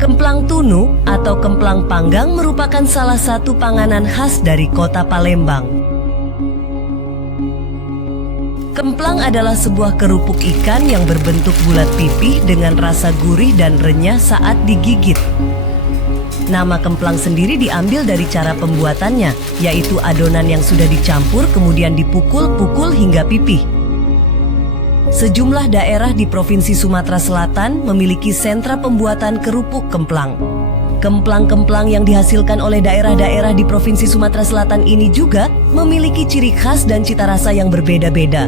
Kemplang tunu atau kemplang panggang merupakan salah satu panganan khas dari kota Palembang. Kemplang adalah sebuah kerupuk ikan yang berbentuk bulat pipih dengan rasa gurih dan renyah saat digigit. Nama kemplang sendiri diambil dari cara pembuatannya, yaitu adonan yang sudah dicampur kemudian dipukul-pukul hingga pipih. Sejumlah daerah di Provinsi Sumatera Selatan memiliki sentra pembuatan kerupuk kemplang. Kemplang-kemplang yang dihasilkan oleh daerah-daerah di Provinsi Sumatera Selatan ini juga memiliki ciri khas dan cita rasa yang berbeda-beda.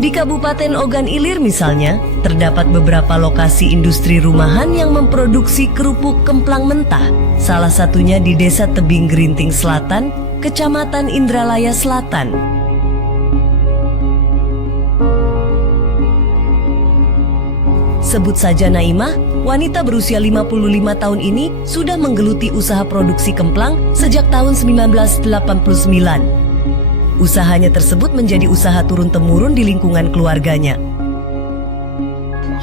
Di Kabupaten Ogan Ilir misalnya, terdapat beberapa lokasi industri rumahan yang memproduksi kerupuk kemplang mentah. Salah satunya di Desa Tebing Gerinting Selatan, Kecamatan Indralaya Selatan. Sebut saja Naimah, wanita berusia 55 tahun ini sudah menggeluti usaha produksi kemplang sejak tahun 1989. Usahanya tersebut menjadi usaha turun-temurun di lingkungan keluarganya.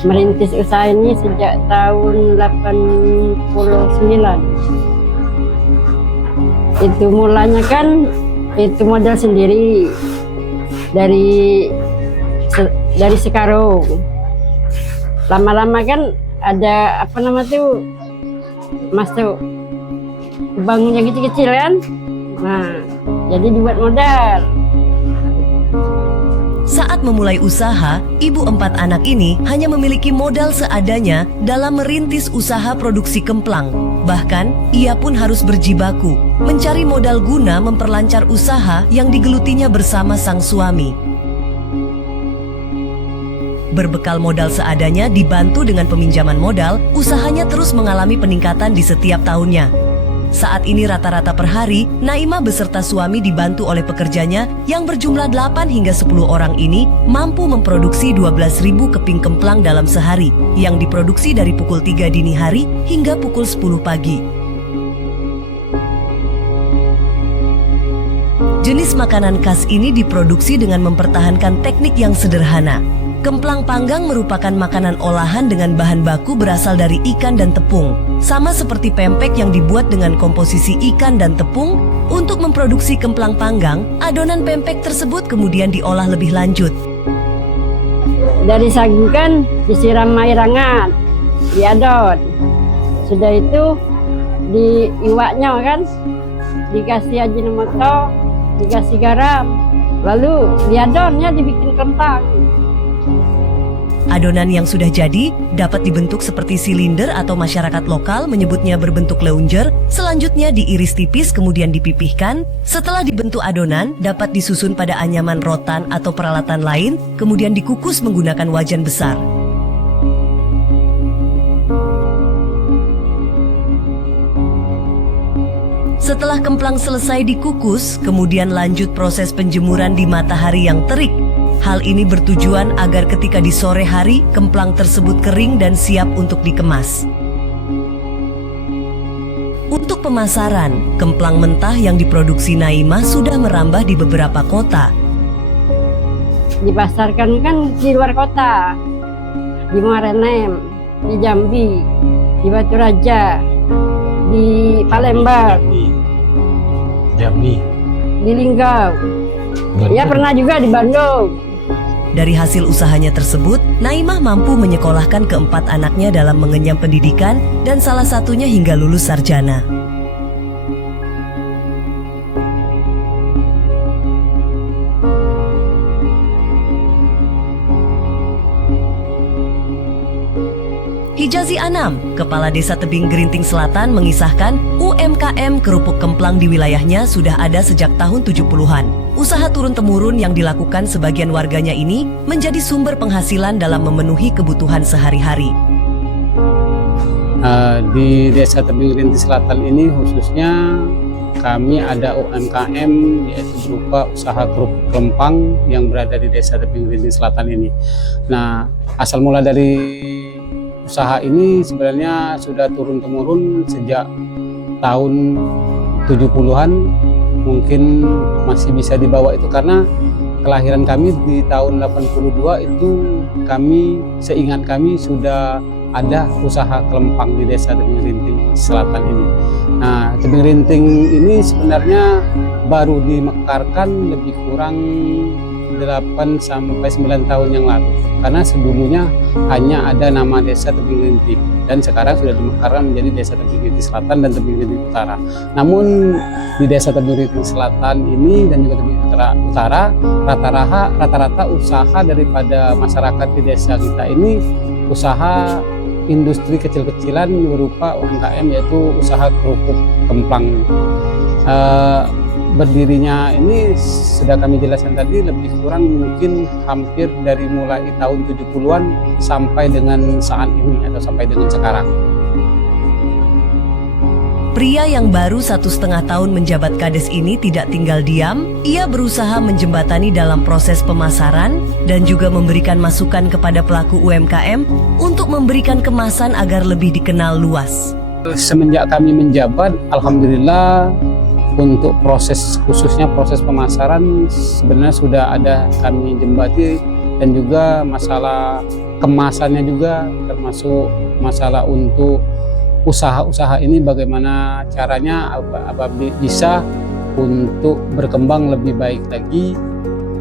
Merintis usaha ini sejak tahun 89. Itu mulanya kan itu modal sendiri dari sekarang. Lama-lama kan ada apa nama tuh masuk bangun yang kecil-kecil kan, nah jadi dibuat modal. Saat memulai usaha, ibu 4 anak ini hanya memiliki modal seadanya dalam merintis usaha produksi kemplang. Bahkan, ia pun harus berjibaku mencari modal guna memperlancar usaha yang digelutinya bersama sang suami. Berbekal modal seadanya dibantu dengan peminjaman modal, usahanya terus mengalami peningkatan di setiap tahunnya. Saat ini rata-rata per hari, Naimah beserta suami dibantu oleh pekerjanya yang berjumlah 8 hingga 10 orang ini mampu memproduksi 12.000 keping kemplang dalam sehari yang diproduksi dari pukul 3 dini hari hingga pukul 10 pagi. Jenis makanan khas ini diproduksi dengan mempertahankan teknik yang sederhana. Kemplang panggang merupakan makanan olahan dengan bahan baku berasal dari ikan dan tepung. Sama seperti pempek yang dibuat dengan komposisi ikan dan tepung, untuk memproduksi kemplang panggang, adonan pempek tersebut kemudian diolah lebih lanjut. Dari sagu kan disiram air hangat, diadon. Sudah itu di iwaknya kan, dikasih ajinomoto, dikasih garam, lalu diadonnya dibikin kemplang. Adonan yang sudah jadi dapat dibentuk seperti silinder atau masyarakat lokal menyebutnya berbentuk leunger, selanjutnya diiris tipis kemudian dipipihkan. Setelah dibentuk adonan, dapat disusun pada anyaman rotan atau peralatan lain, kemudian dikukus menggunakan wajan besar. Setelah kemplang selesai dikukus, kemudian lanjut proses penjemuran di matahari yang terik. Hal ini bertujuan agar ketika di sore hari, kemplang tersebut kering dan siap untuk dikemas. Untuk pemasaran, kemplang mentah yang diproduksi Naimah sudah merambah di beberapa kota. Dipasarkan kan di luar kota, di Muarenem, di Jambi, di Batu Raja, di Palembang, di Linggau. Ya pernah juga di Bandung. Dari hasil usahanya tersebut, Naimah mampu menyekolahkan keempat anaknya dalam mengenyam pendidikan dan salah satunya hingga lulus sarjana. Hijazi Anam, Kepala Desa Tebing Gerinting Selatan mengisahkan UMKM kerupuk kemplang di wilayahnya sudah ada sejak tahun 70-an. Usaha turun-temurun yang dilakukan sebagian warganya ini menjadi sumber penghasilan dalam memenuhi kebutuhan sehari-hari. Di Desa Tebing Gerinting Selatan ini khususnya kami ada UMKM yaitu berupa usaha kerupuk kemplang yang berada di Desa Tebing Gerinting Selatan ini. Nah, asal mula dari usaha ini sebenarnya sudah turun-temurun sejak tahun 70-an, mungkin masih bisa dibawa itu karena kelahiran kami di tahun 82 itu seingat kami sudah ada usaha kelempang di desa Tebing Rinting Selatan ini. Nah, Tebing Rinting ini sebenarnya baru dimekarkan lebih kurang 8 sampai 9 tahun yang lalu. Karena sebelumnya hanya ada nama desa Tebing Rinting dan sekarang sudah dimekarkan menjadi desa Tebing Rinting Selatan dan Tebing Rinting Utara. Namun di desa Tebing Rinting Selatan ini dan juga Tebing Rinting Utara rata-rata usaha daripada masyarakat di desa kita ini usaha industri kecil-kecilan berupa UMKM, yaitu usaha kerupuk kemplang. Berdirinya ini sudah kami jelaskan tadi lebih kurang mungkin hampir dari mulai tahun 70-an sampai dengan saat ini atau sampai dengan sekarang. Pria yang baru 1,5 tahun menjabat Kades ini tidak tinggal diam. Ia berusaha menjembatani dalam proses pemasaran dan juga memberikan masukan kepada pelaku UMKM untuk memberikan kemasan agar lebih dikenal luas. Semenjak kami menjabat, alhamdulillah untuk khususnya proses pemasaran sebenarnya sudah ada kami jembati, dan juga masalah kemasannya juga termasuk masalah untuk usaha-usaha ini bagaimana caranya bisa untuk berkembang lebih baik lagi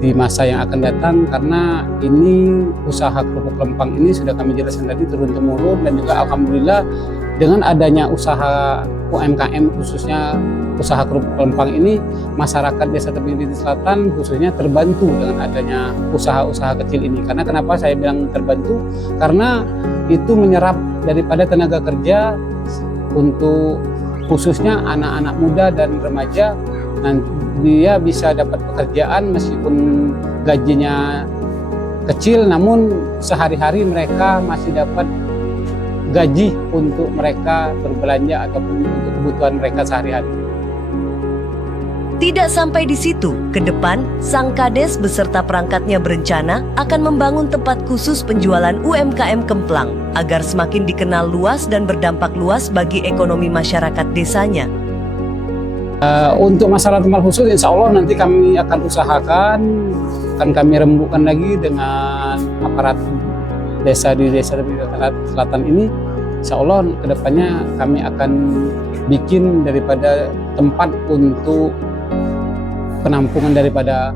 di masa yang akan datang, karena ini usaha kerupuk lempang ini sudah kami jelaskan tadi turun-temurun, dan juga alhamdulillah dengan adanya usaha UMKM khususnya usaha kerupuk lempang ini, masyarakat desa Tebing Rinting Selatan khususnya terbantu dengan adanya usaha-usaha kecil ini. Karena kenapa saya bilang terbantu? Karena itu menyerap daripada tenaga kerja untuk khususnya anak-anak muda dan remaja. Nanti dia bisa dapat pekerjaan meskipun gajinya kecil, namun sehari-hari mereka masih dapat gaji untuk mereka berbelanja ataupun untuk kebutuhan mereka sehari-hari. Tidak sampai di situ, ke depan sang Kades beserta perangkatnya berencana akan membangun tempat khusus penjualan UMKM kemplang agar semakin dikenal luas dan berdampak luas bagi ekonomi masyarakat desanya. Untuk masalah tempat khusus, insya Allah nanti kami akan usahakan, akan kami rembukan lagi dengan aparat desa di desa Tebing Selatan ini. Insya Allah kedepannya kami akan bikin daripada tempat untuk penampungan daripada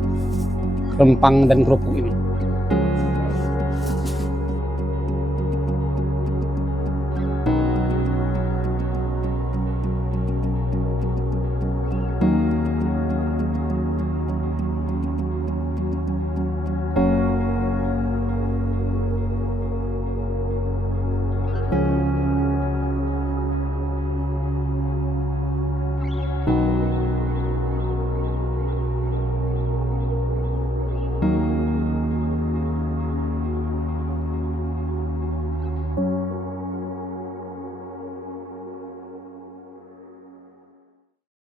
rempang dan kerupuk ini.